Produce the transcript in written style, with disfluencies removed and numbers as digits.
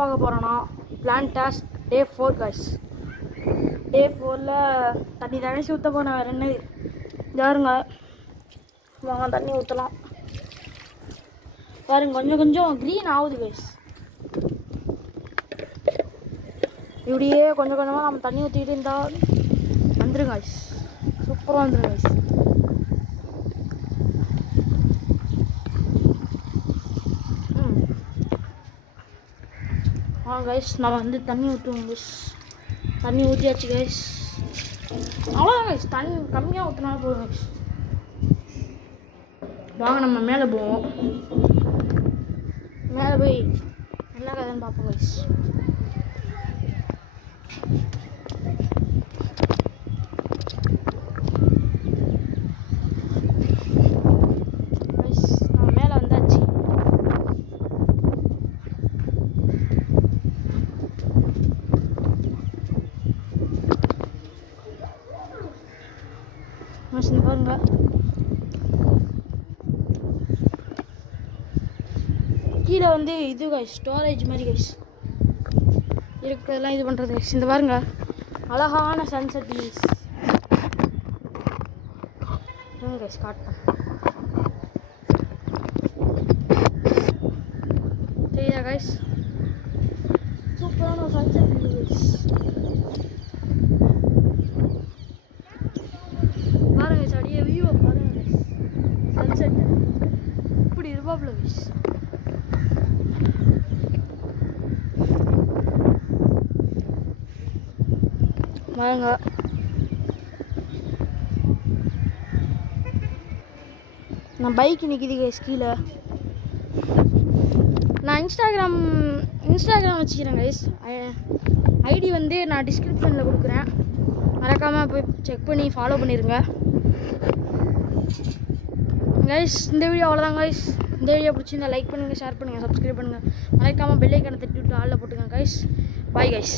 பார்க்க போகிறோன்னா plan task டே 4 guys. டே 4ல் தண்ணி தானே ஊற்ற போனேன், வேறு என்ன யாருங்க வாங்க தண்ணி ஊற்றலாம். பாருங்க கொஞ்சம் கொஞ்சம் க்ரீன் ஆகுது கைஸ். இப்படியே கொஞ்சம் கொஞ்சமாக நம்ம தண்ணி ஊற்றிக்கிட்டு இருந்தால் வந்துடும் கைஸ், சூப்பராக வந்துடும் கைஸ். கைஸ் நம்ம வந்து தண்ணி ஊற்றுவோம் கைஸ். தண்ணி ஊற்றியாச்சு கைஸ். அவ்வளோதான் கைஸ், தண்ணி கம்மியாக ஊற்றினாலும் போதும் கைஸ். வாங்க நம்ம மேலே போவோம். மேலே போய் என்ன கதைன்னு பார்ப்போம் கைஸ். நம்ம மேலே வந்தாச்சு. பாருங்க கீழே வந்து இது கைஸ் ஸ்டோரேஜ் மாதிரி கைஸ் இருக்கிறதெல்லாம் இது பண்ணுறது கைஸ். இந்த பாருங்க அழகான சன்செட் கைஸ். கைஸ் காட்டேன் சரியா கைஸ், சூப்பரான சன்செட் கைஸ். பாருங்க அடியே வியூவை பாருங்க சன்செட் இப்படி இருப்பாப்புல கைஸ். பாருங்க நான் பைக் நிற்கிது கைஸ் கீழே. நான் இன்ஸ்டாகிராம் வச்சுக்கிறேன் கைஸ். ஐடி வந்து நான் டிஸ்கிரிப்ஷனில் கொடுக்குறேன், மறக்காமல் போய் செக் பண்ணி ஃபாலோ பண்ணிடுங்க கைஸ். இந்த வீடியோ அவ்வளோதான் கைஸ். இந்த வீடியோ பிடிச்சிருந்தா லைக் பண்ணுங்கள், ஷேர் பண்ணுங்கள், சப்ஸ்கிரைப் பண்ணுங்கள், மறக்காமல் பெல் ஐக்கானை தட்டி விட்டு ஆளில் போட்டுங்க கைஸ். Bye guys.